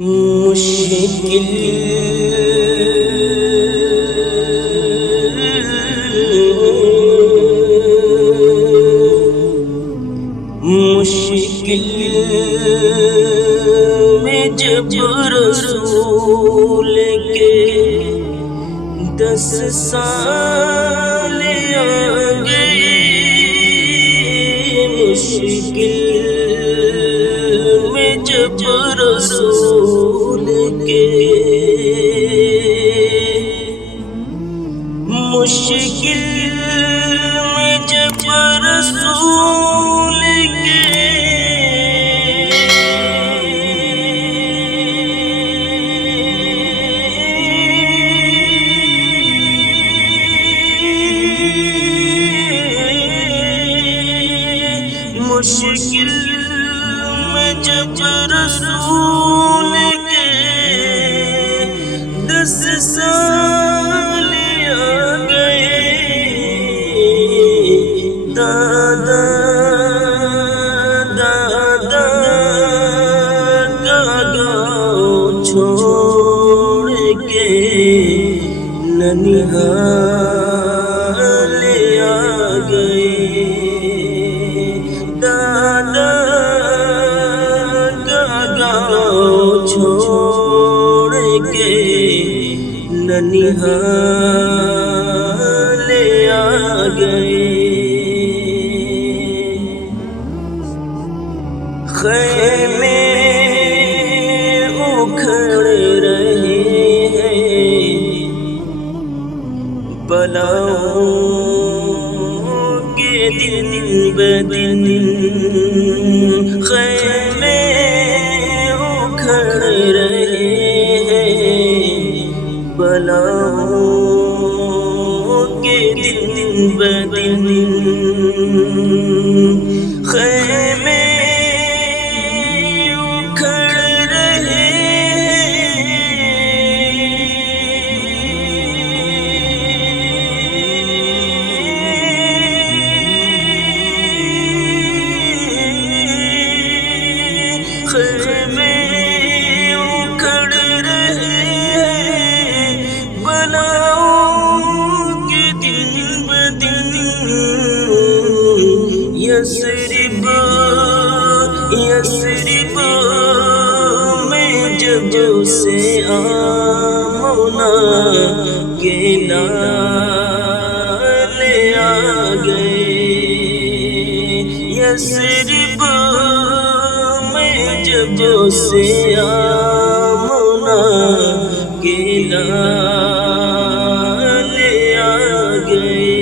مشکل مشکل میں جب رسول کے 10 سال آ گئے، مشکل میں جب رسول کے مشکل میں جب رسول کے مشکل میں جب رسول کے 10 سال آ گئے، دادا دادا کا گاؤں چھوڑ کے ننہال آ گئے، دادا کا گاؤں چھوڑ کے ننہال آ گئے۔ خیمے اکھڑ رہے ہیں بلاؤں کے دن بدن، خیمے اکھڑ رہے ہیں بلاؤں کے دن بدن، خیمے خیمے اکھڑ رہے ہیں بلاؤں کے دن بدن، یثرب یثرب میں جب سے آمنہ کے لال آ گئے، یثرب جب سے آمنہ کے لال آ گئے۔